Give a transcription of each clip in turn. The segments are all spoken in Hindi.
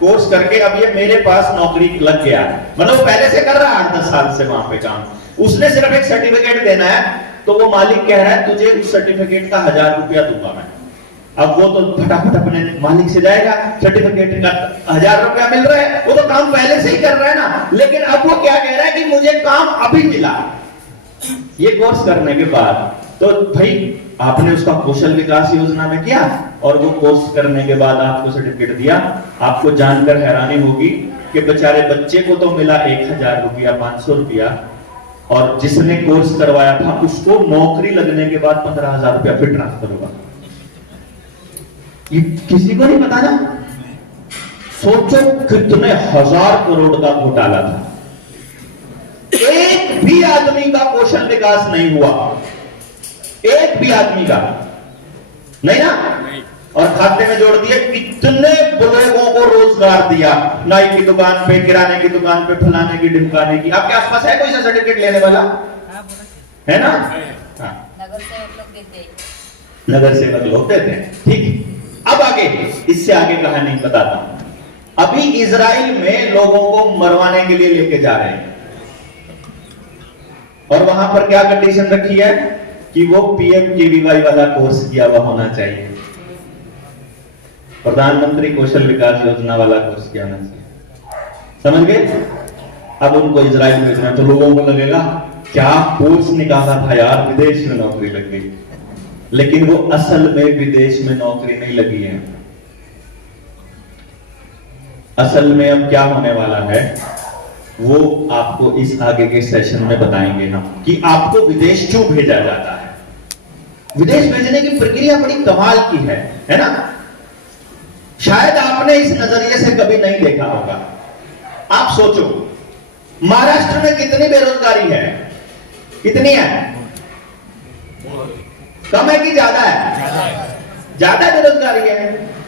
कोर्स करके अब ये मेरे पास नौकरी लग गया, मतलब पहले से कर रहा है 8-10 साल से वहां पे काम, उसने सिर्फ एक सर्टिफिकेट देना है, तो वो मालिक कह रहा है तुझे उस सर्टिफिकेट का 1000 रुपया दूंगा मैं। अब वो तो फटाफट अपने मालिक से जाएगा, सर्टिफिकेट का 1000 रुपया मिल रहा है, वो तो काम पहले से ही कर रहा है ना, लेकिन अब वो क्या कह रहा है कि मुझे काम अभी मिला ये कोर्स करने के बाद। तो भाई आपने उसका कौशल विकास योजना में किया और वो कोर्स करने के बाद आपको सर्टिफिकेट दिया, आपको जानकर हैरानी होगी कि बेचारे बच्चे को तो मिला 1000 रुपया 500 रुपया, और जिसने कोर्स करवाया था उसको नौकरी लगने के बाद 15,000 रुपया फिर ट्रांसफर होगा। ये किसी को नहीं पता ना। सोचो कितने 1000 करोड़ का घोटाला था, एक भी आदमी का कौशल विकास नहीं हुआ, एक भी आदमी का नहीं ना, और खाते में जोड़ दिए। कितने लोगों को रोजगार दिया, नाई की दुकान पे, किराने की दुकान पे, फलाने की ढिमकाने की। आपके आसपास है कोई सा सर्टिफिकेट लेने वाला? है ना? हाँ, नगर सेवक लोग देते हैं। ठीक, अब आगे, इससे आगे कहानी बताता हूं। अभी इजराइल में लोगों को मरवाने के लिए लेके जा रहे हैं, और वहां पर क्या कंडीशन रखी है कि वो PMKVY वाला कोर्स किया हुआ होना चाहिए, प्रधानमंत्री कौशल विकास योजना वाला कोर्स किया होना चाहिए। समझ गए? अब उनको इजराइल भेजना, तो लोगों को लगेगा क्या कोर्स निकाला था यार, विदेश में नौकरी लग गई, लेकिन वो असल में विदेश में नौकरी नहीं लगी है। असल में अब क्या होने वाला है वो आपको इस आगे के सेशन में बताएंगे हम, कि आपको विदेश क्यों भेजा जाता है। विदेश भेजने की प्रक्रिया बड़ी कमाल की है ना? शायद आपने इस नजरिए से कभी नहीं देखा होगा। आप सोचो, महाराष्ट्र में कितनी बेरोजगारी है? कितनी है? कम है कि ज्यादा है? ज्यादा बेरोजगारी है।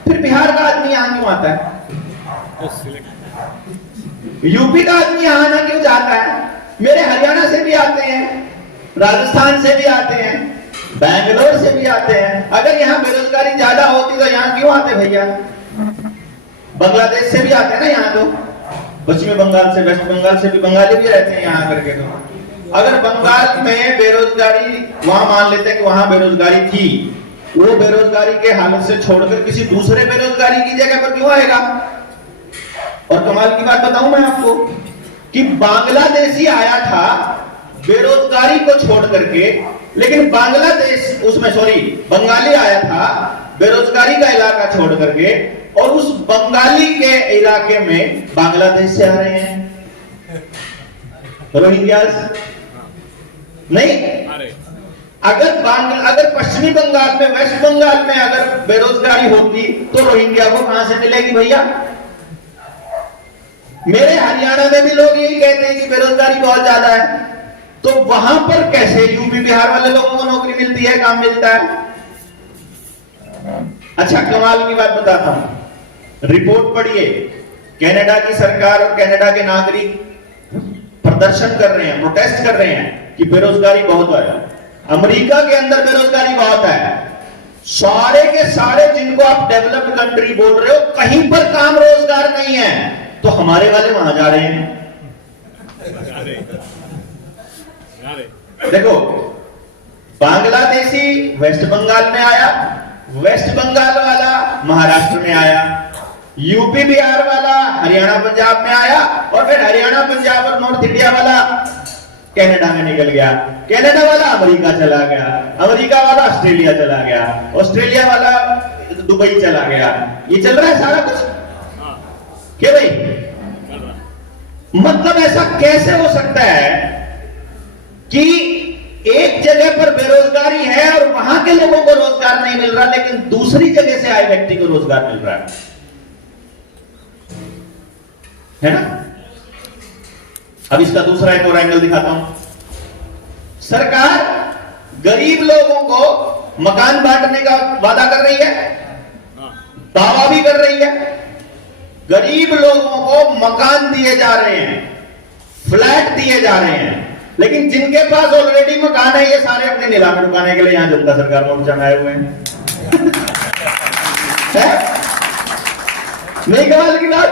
फिर बिहार का आदमी यहां क्यों आता है? यूपी का आदमी यहां ना क्यों जाता है? मेरे हरियाणा से भी आते हैं, राजस्थान से भी आते हैं, बैंगलोर से भी आते हैं। अगर यहाँ बेरोजगारी ज्यादा होती तो यहाँ क्यों आते भैया? बांग्लादेश से भी आते हैं ना यहाँ, तो पश्चिमी बंगाल से, वेस्ट बंगाल से भी बंगाली भी रहते हैं यहाँ करके। तो अगर बंगाल में बेरोजगारी, वहां मान लेते हैं कि वहां बेरोजगारी थी, वो बेरोजगारी के हालत से छोड़कर किसी दूसरे बेरोजगारी की जगह पर क्यों आएगा? और कमाल की बात बताऊं मैं आपको कि बांग्लादेशी आया था बेरोजगारी को छोड़ करके, लेकिन बांग्लादेश उसमें बंगाली आया था बेरोजगारी का इलाका छोड़ करके, और उस बंगाली के इलाके में बांग्लादेश से आ रहे हैं रोहिंग्यास। नहीं, अगर पश्चिमी बंगाल में, वेस्ट बंगाल में अगर बेरोजगारी होती तो रोहिंग्या को कहां से मिलेगी भैया? मेरे हरियाणा में भी लोग यही कहते हैं कि बेरोजगारी बहुत ज्यादा है, तो वहां पर कैसे यूपी बिहार वाले लोगों को नौकरी मिलती है, काम मिलता है? अच्छा, कमाल की बात बताता हूं, रिपोर्ट पढ़िए। कनाडा की सरकार और कनाडा के नागरिक प्रदर्शन कर रहे हैं, प्रोटेस्ट कर रहे हैं कि बेरोजगारी बहुत है। अमेरिका के अंदर बेरोजगारी बहुत है। सारे के सारे जिनको आप डेवलप्ड कंट्री बोल रहे हो, कहीं पर काम रोजगार नहीं है, तो हमारे वाले वहां जा रहे हैं। देखो, बांग्लादेशी वेस्ट बंगाल में आया, वेस्ट बंगाल वाला महाराष्ट्र में आया, यूपी बिहार वाला हरियाणा पंजाब में आया, और फिर हरियाणा पंजाब और नॉर्थ इंडिया वाला कनाडा में निकल गया, कनाडा वाला अमेरिका चला गया, अमेरिका वाला ऑस्ट्रेलिया चला गया, ऑस्ट्रेलिया वाला दुबई चला गया। ये चल रहा है सारा कुछ क्या भाई? मतलब ऐसा कैसे हो सकता है कि एक जगह पर बेरोजगारी है और वहां के लोगों को रोजगार नहीं मिल रहा, लेकिन दूसरी जगह से आए व्यक्ति को रोजगार मिल रहा है ना? अब इसका दूसरा एक और एंगल दिखाता हूं। सरकार गरीब लोगों को मकान बांटने का वादा कर रही है, दावा भी कर रही है। गरीब लोगों को मकान दिए जा रहे हैं, फ्लैट दिए जा रहे हैं, लेकिन जिनके पास ऑलरेडी मकान है, ये सारे अपने नीलामी रुकाने के लिए यहां जनता सरकार मोर्चा में आए हुए हैं। नहीं कमाल की बात?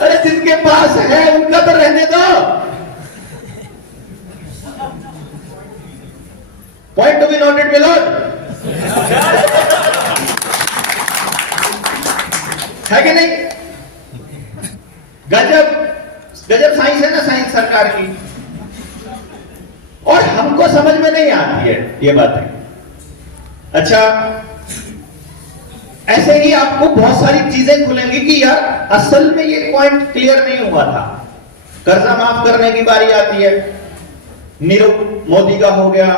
अरे जिनके पास है उनका तो रहने दो। पॉइंट टू बी नोटेड बिलोड, है कि नहीं? गजब गजब साइंस है ना, साइंस सरकार की, और हमको समझ में नहीं आती है ये बातें। अच्छा, ऐसे ही आपको बहुत सारी चीजें खुलेंगी कि यार असल में ये पॉइंट क्लियर नहीं हुआ था। कर्जा माफ करने की बारी आती है, नीरव मोदी का हो गया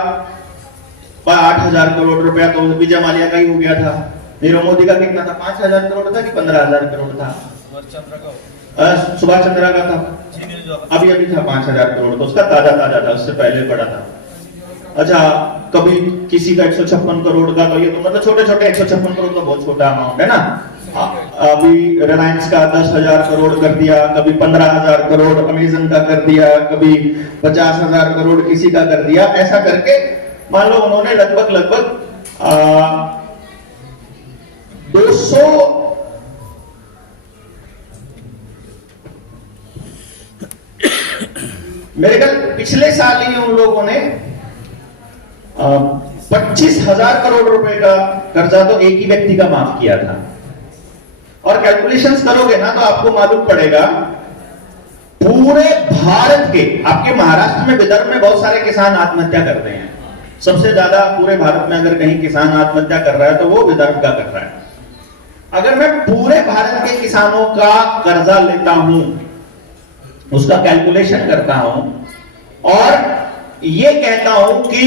8,000 करोड़ रुपया, तो विजय माल्या का ही हो गया था। नीरव मोदी का कितना था? 5,000 करोड़ था कि 15,000 करोड़ था? सुभाष चंद्रा का था, अभी अभी था 5,000 करोड़, तो उसका ताजा था, उससे पहले बड़ा था। अच्छा, कभी किसी का 156 करोड़ का, तो ये तो मतलब छोटे छोटे 156 करोड़ तो बहुत छोटा अमाउंट है ना। अभी रिलायंस का 10,000 करोड़ कर दिया, कभी 15,000 करोड़ अमेजन का कर दिया, कभी 50,000 करोड़ किसी का कर दिया। ऐसा करके मान लो उन्होंने लगभग 200 मेरे ख्याल पिछले साल ही उन लोगों ने 25,000 करोड़ रुपए का कर्जा तो एक ही व्यक्ति का माफ किया था। और कैलकुलेशंस करोगे ना तो आपको मालूम पड़ेगा पूरे भारत के, आपके महाराष्ट्र में, विदर्भ में बहुत सारे किसान आत्महत्या करते हैं। सबसे ज्यादा पूरे भारत में अगर कहीं किसान आत्महत्या कर रहा है तो वो विदर्भ का कर रहा है। अगर मैं पूरे भारत के किसानों का कर्जा लेता हूं, उसका कैलकुलेशन करता हूं और ये कहता हूं कि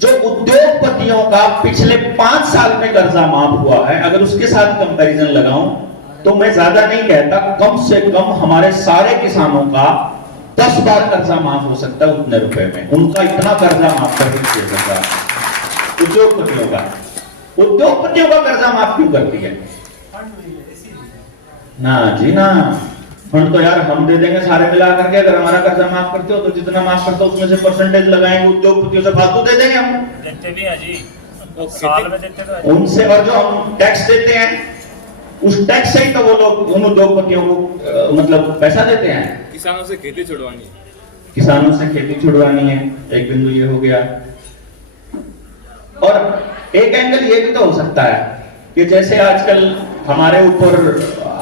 जो उद्योगपतियों का पिछले 5 साल में कर्जा माफ हुआ है, अगर उसके साथ कंपैरिजन लगाऊं तो मैं ज्यादा नहीं कहता, कम से कम हमारे सारे किसानों का 10 बार कर्जा माफ हो सकता है उतने रुपए में। उनका इतना कर्जा माफ कर दे सकता उद्योगपतियों का कर्जा माफ क्यों करती है? ना जी ना, फंड तो यार हम दे देंगे सारे मिला करके। अगर हमारा कर्जा माफ करते हो तो जितना माफ करते हो उसमें से परसेंटेज लगाएंगे, उद्योगपतियों से फालतू दे देंगे हम। देते भी हैं जी, साल में देते तो उनसे, और जो हम टैक्स देते हैं उस टैक्स से ही तो वो लोग उन उद्योगपतियों को मतलब पैसा देते हैं। किसानों से खेती छुड़वानी है, किसानों से खेती छुड़वानी है, एक बिंदु ये हो गया। और एक एंगल ये भी तो हो सकता है कि जैसे आजकल हमारे ऊपर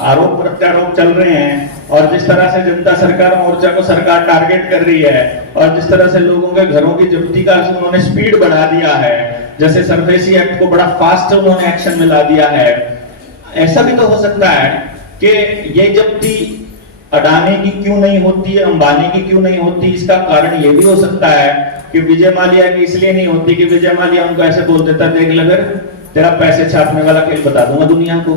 आरोप प्रत्यारोप चल रहे हैं और जिस तरह से जनता सरकार मोर्चा को सरकार टारगेट कर रही है और जिस तरह से लोगों के घरों की जब्ती का उन्होंने स्पीड बढ़ा दिया है, जैसे सरफेसी एक्ट को बड़ा फास्ट उन्होंने एक्शन में ला दिया है, ऐसा भी तो हो सकता है कि ये जब्ती अडानी की क्यों नहीं होती है, अंबानी की क्यों नहीं होती? इसका कारण ये भी हो सकता है कि विजय माल्या की इसलिए नहीं होती कि विजय माल्या उनको ऐसे बोल देता, देख ले फिर तेरा पैसे छापने वाला खेल बता दूंगा दुनिया को।